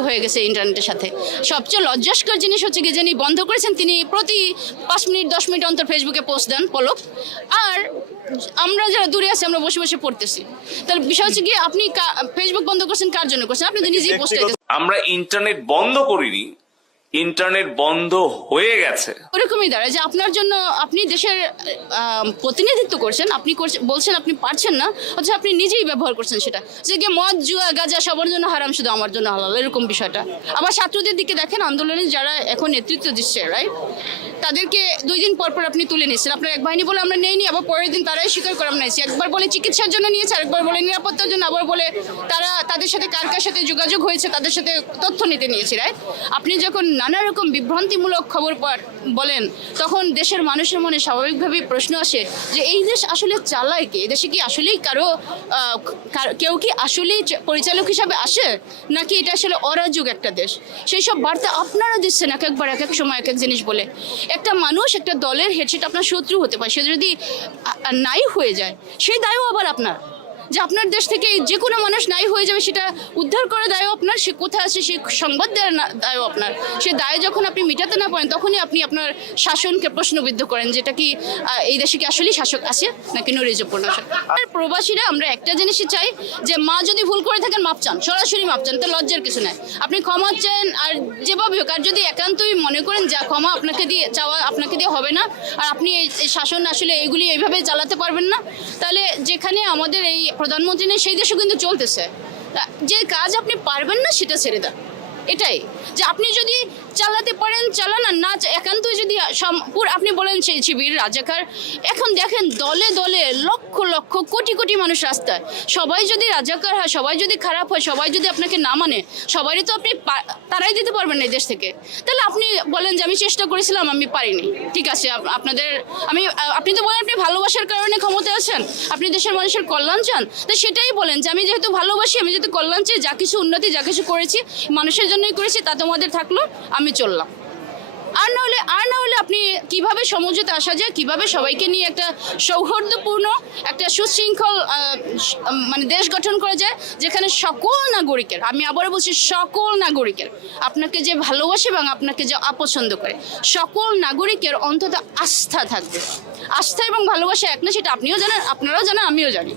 হয়ে গেছে ইন্টারনেটের সাথে। সবচেয়ে লজ্জাস্কর জিনিস হচ্ছে কি যিনি বন্ধ করেছেন তিনি প্রতি পাঁচ মিনিট দশ মিনিট অন্তর ফেসবুকে পোস্ট দেন পলক। আর আমরা যারা দূরে আছি আমরা বসে বসে পড়তেছি। তার বিষয় হচ্ছে কি আপনি ফেসবুক বন্ধ করছেন কার জন্য করছেন? আপনি তো নিজেই পোস্ট আমরা ইন্টারনেট বন্ধ করিনি ইন্টারনেট বন্ধ হয়ে গেছে। ওরকমই দাঁড়ায় যে আপনার জন্য আপনি দেশের প্রতিনিধিত্ব করছেন, আপনি বলছেন আপনি পারছেন না, অথচ আপনি নিজেই ব্যবহার করছেন সেটা। যে কি মদ, জুয়া, গাজা, সবার জন্য হারাম, শুধু আমার জন্য হালাল, এরকম বিষয়টা। আবার ছাত্রদের দিকে দেখেন, আন্দোলনে যারা এখন নেতৃত্ব দিচ্ছে রাইট তাদেরকে দুই দিন পর পর আপনি তুলে নিয়েছেন। আপনার এক বাহিনী বলে আমরা নেইনি, আবার পরের দিন তারাই স্বীকার করে আমরা একবার বলে চিকিৎসার জন্য নিয়েছে, আরেকবার বলে নিরাপত্তার জন্য, আবার বলে তারা তাদের সাথে কার কার সাথে যোগাযোগ হয়েছে, তাদের সাথে তথ্য নিতে নিয়েছি রাইট আপনি যখন নানা রকম বিভ্রান্তিমূলক খবর বলেন, তখন দেশের মানুষের মনে স্বাভাবিকভাবেই প্রশ্ন আসে যে, এই দেশ আসলে চালায় কে? দেশে কি আসলেই কারও কেউ কি আসলেই পরিচালক হিসাবে আসে? নাকি এটা আসলে অরাজক একটা দেশ? সেই সব বার্তা আপনারা দিচ্ছেন এক একবার, এক এক সময়, এক এক জিনিস বলে। একটা মানুষ, একটা দলের হেড সেটা আপনার শত্রু হতে পারে। সে যদি নাই হয়ে যায়, সেই দায়ও আবার আপনার। যে আপনার দেশ থেকে যে কোনো মানুষ নাই হয়ে যাবে, সেটা উদ্ধার করে দায়ও আপনার, সে কোথায় আছে সেই সংবাদ দেওয়ার দায়ও আপনার। সে দায় যখন আপনি মিটাতে না পারেন, তখনই আপনি আপনার শাসনকে প্রশ্নবিদ্ধ করেন, যেটা কি এই দেশে কি আসলেই শাসক আছে, নাকি নৈরাজ্যপূর্ণ আর প্রবাসীরা, আমরা একটা জিনিসই চাই, যে মা যদি ভুল করে থাকেন, মাপ চান, সরাসরি মাপ চান, তো লজ্জার কিছু নাই। আপনি ক্ষমা চান, আর যেভাবে হোক, আর যদি একান্তই মনে করেন যা ক্ষমা আপনাকে দিয়ে, চাওয়া আপনাকে দিয়ে হবে না, আর আপনি এই এই শাসন আসলে এইগুলি এইভাবে চালাতে পারবেন না, তাহলে যেখানে আমাদের এই প্রধানমন্ত্রী নেই সেই দেশে কিন্তু চলতেছে। যে কাজ আপনি পারবেন না সেটা ছেড়ে দেন। এটাই যে আপনি যদি চালাতে পারেন, চালান আর না একান্তই যদি আপনি বলেন সেই শিবির রাজাকার, এখন দেখেন দলে দলে লক্ষ লক্ষ কোটি কোটি মানুষ রাস্তায়। সবাই যদি রাজাকার হয়, সবাই যদি খারাপ হয়, সবাই যদি আপনাকে না মানে সবারই তো আপনি তারাই দিতে পারবেন না এই দেশ থেকে। তাহলে আপনি বলেন যে আমি চেষ্টা করেছিলাম, আমি পারিনি। ঠিক আছে আপনাদের আমি আপনি তো বলেন আপনি ভালোবাসার কারণে ক্ষমতায় আছেন, আপনি দেশের মানুষের কল্যাণ চান। তো সেটাই বলেন যে আমি যেহেতু ভালোবাসি, আমি যেহেতু কল্যাণ চাই, যা কিছু উন্নতি, যা কিছু করেছি, মানুষের জন্যই করেছি, তা তোমাদের থাকল, আমি চললাম। আর না হলে, আর না হলে আপনি কীভাবে সমঝোতে আসা যায়, কীভাবে সবাইকে নিয়ে একটা সৌহার্দ্যপূর্ণ, একটা সুশৃঙ্খল মানে দেশ গঠন করা যায়, যেখানে সকল নাগরিকের, আমি আবারও বলছি সকল নাগরিকের, আপনাকে যে ভালোবাসে এবং আপনাকে যে অপছন্দ করে, সকল নাগরিকের অন্তত আস্থা থাকবে। আস্থা এবং ভালোবাসা এক না, সেটা আপনিও জানেন, আপনারাও জানেন, আমিও জানি।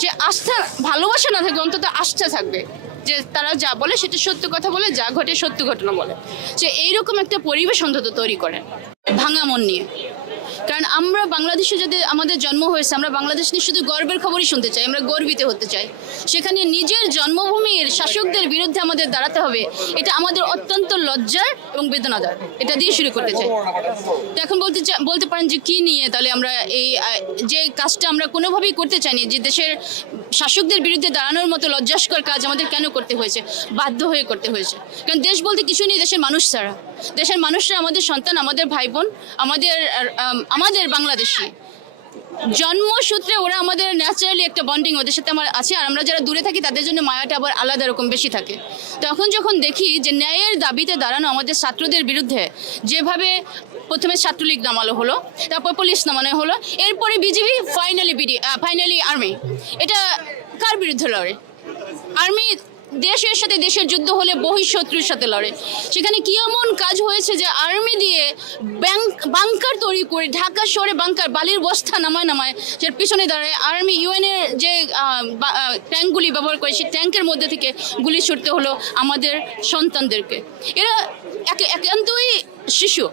যে আস্থা, ভালোবাসা না থাকবে অন্তত আস্থা থাকবে। যে তারা যা বলে সেটা সত্য কথা বলে, যা ঘটে সত্য ঘটনা বলে। যে এইরকম একটা পরিবেশ অন্তত তৈরি করে, ভাঙা মন নিয়ে। কারণ আমরা বাংলাদেশে যদি আমাদের জন্ম হয়েছে, আমরা বাংলাদেশ নিয়ে শুধু গর্বের খবরই শুনতে চাই, আমরা গর্বিত হতে চাই। সেখানে নিজের জন্মভূমির শাসকদের বিরুদ্ধে আমাদের দাঁড়াতে হবে। এটা আমাদের অত্যন্ত লজ্জার এবং বেদনাদার। এটা দিয়ে শুরু করতে চাই। তো এখন বলতে বলতে পারেন যে কি নিয়ে তাহলে আমরা এই যে কাজটা আমরা কোনোভাবেই করতে চাইনি, যে দেশের শাসকদের বিরুদ্ধে দাঁড়ানোর মতো লজ্জাস্কর কাজ আমাদের কেন করতে হয়েছে, বাধ্য হয়ে করতে হয়েছে। কারণ দেশ বলতে কিছু নেই, দেশের মানুষ ছাড়া। দেশের মানুষরা, আমাদের সন্তান, আমাদের ভাই বোন আমাদের আমাদের বাংলাদেশি। জন্মসূত্রে ওরা আমাদের ন্যাচারালি একটা বন্ডিং ওদের সাথে আমার আছে, আর আমরা যারা দূরে থাকি তাদের জন্য মায়াটা আবার আলাদা রকম বেশি থাকে। তখন যখন দেখি যে ন্যায়ের দাবিতে দাঁড়ানো আমাদের ছাত্রদের বিরুদ্ধে, যেভাবে প্রথমে ছাত্রলীগ নামালো হলো, তারপর পুলিশ নামানো হলো, এরপরে BJP finally BD finally army এটা কার বিরুদ্ধে লড়ে? আর্মি দেশের সাথে দেশের যুদ্ধ হলে বহিঃশত্রুর সাথে লড়ে। সেখানে কি এমন কাজ হয়েছে যে আর্মি দিয়ে ব্যাংক, বাংকার তৈরি করে ঢাকা শহরে বাংকার বালির বস্তা নামায় নামায় যার পিছনে দাঁড়ায় আর্মি ইউএনের যে ট্যাঙ্কগুলি ব্যবহার করে সেই ট্যাঙ্কের মধ্যে থেকে গুলি ছুটতে হলো আমাদের সন্তানদেরকে। এরা এক- একান্তই শিশু।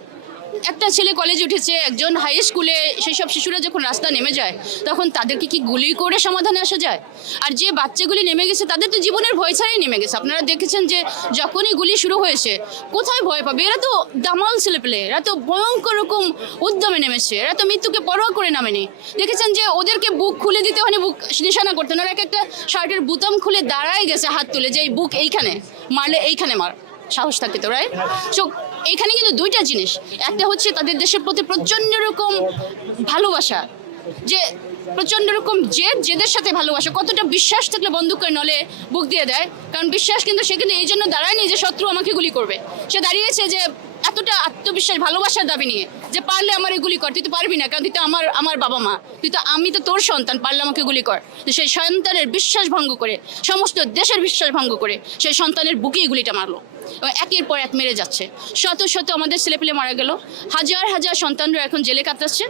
একটা ছেলে কলেজে উঠেছে, একজন হাই স্কুলে সেই সব শিশুরা যখন রাস্তা নেমে যায়, তখন তাদেরকে কি গুলি করে সমাধানে আসা যায়? আর যে বাচ্চাগুলি নেমে গেছে, তাদের তো জীবনের ভয় ছাড়াই নেমে গেছে। আপনারা দেখেছেন যে যখনই গুলি শুরু হয়েছে, কোথায় ভয় পাবে? এরা তো দামাল ছেলে পেলে এরা তো ভয়ঙ্কর রকম উদ্যমে নেমেছে, এরা তো মৃত্যুকে পরোয়া করে নামেনি। দেখেছেন যে ওদেরকে বুক খুলে দিতে হয়নি, বুক নিশানা করতেন ওরা এক একটা শার্টের বুতাম খুলে দাঁড়ায় গেছে হাত তুলে, যে এই বুক এইখানে, মারলে এইখানে মার। সাহস থাকে তো রাইট সো এখানে কিন্তু দুইটা জিনিস। একটা হচ্ছে তাদের দেশের প্রতি প্রচণ্ড রকম ভালোবাসা, যে প্রচণ্ড রকম জেদ জেদের সাথে ভালোবাসা, কতটা বিশ্বাস থাকলে বন্দুক করে নলে বুক দিয়ে দেয়। কারণ বিশ্বাস কিন্তু সে কিন্তু এই জন্য দাঁড়ায়নি যে শত্রু আমাকে গুলি করবে। সে দাঁড়িয়েছে যে এতটা আত্মবিশ্বাস, ভালোবাসার দাবি নিয়ে যে পারলে আমার গুলি কর। তুই তো পারবি না, কারণ তুই তো আমার আমার বাবা মা। তুই তো, আমি তো তোর সন্তান, পারলে আমাকে গুলি কর। তো সেই সন্তানের বিশ্বাস ভঙ্গ করে, সমস্ত দেশের বিশ্বাস ভঙ্গ করে, সেই সন্তানের বুকেই গুলিটা মারলো। একের পর এক মেরে যাচ্ছে। শত শত আমাদের ছেলেপেলে মারা গেল। হাজার হাজার সন্তানরা এখন জেলে কাতরাচ্ছে।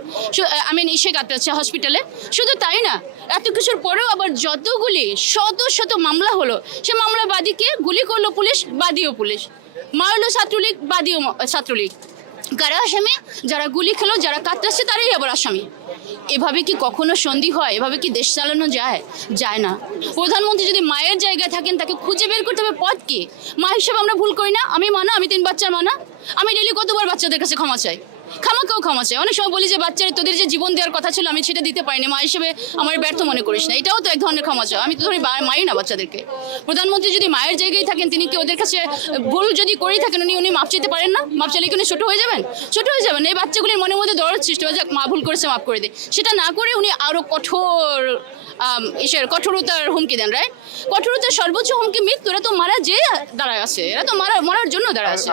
আমি ইসে কাতরাচ্ছে হসপিটালে শুধু তাই না, এত কিছুর পরেও আবার যতগুলি, শত শত মামলা হলো, সে মামলা বাদীকে গুলি করল পুলিশ, বাদীও পুলিশ। মারলো ছাত্রলীগ বাদীয় ছাত্রলীগ। কারা আসামি? যারা গুলি খেলো, যারা কাতরাচ্ছে, তারাই আবার আসামি। এভাবে কি কখনো সন্ধি হয়? এভাবে কি দেশ চালানো যায়? যায় না। প্রধানমন্ত্রী যদি মায়ের জায়গায় থাকেন, তাকে খুঁজে বের করতে হবে পথ কি? মা হিসেবে আমরা ভুল করি না? আমি মানা? আমি তিন বাচ্চার মানা? আমি ডেলি কতবার বাচ্চাদের কাছে ক্ষমা চাই? খামাকেও ক্ষমা চাই অনেক সময় বলি যে, বাচ্চারা, তোদের যে জীবন দেওয়ার কথা ছিল, আমি সেটা দিতে পারিনি। মা হিসেবে আমার ব্যর্থ মনে করিস না। এটাও তো এক ধরনের ক্ষমা চাই আমি তো ধরি মাই না বাচ্চাদেরকে। প্রধানমন্ত্রী যদি মায়ের জায়গায় থাকেন, তিনি কি ওদের কাছে ভুল যদি করেই থাকেন, উনি উনি মাপ চাইতে পারেন না? মাপ চাইলে কি উনি ছোটো হয়ে যাবেন? ছোট হয়ে যাবেন। এই বাচ্চাগুলির মনের মধ্যে দরদ সৃষ্টি হয় যাক, মা ভুল করেছে, মাফ করে দে। সেটা না করে উনি আরও কঠোর ইসের কঠোরতার হুমকি দেন রাইট কঠোরতার সর্বোচ্চ হুমকি মৃত্যু এরা তো মারা যে দাঁড়ায় আছে। এরা তো মারা, মরার জন্য দাঁড়ায় আছে।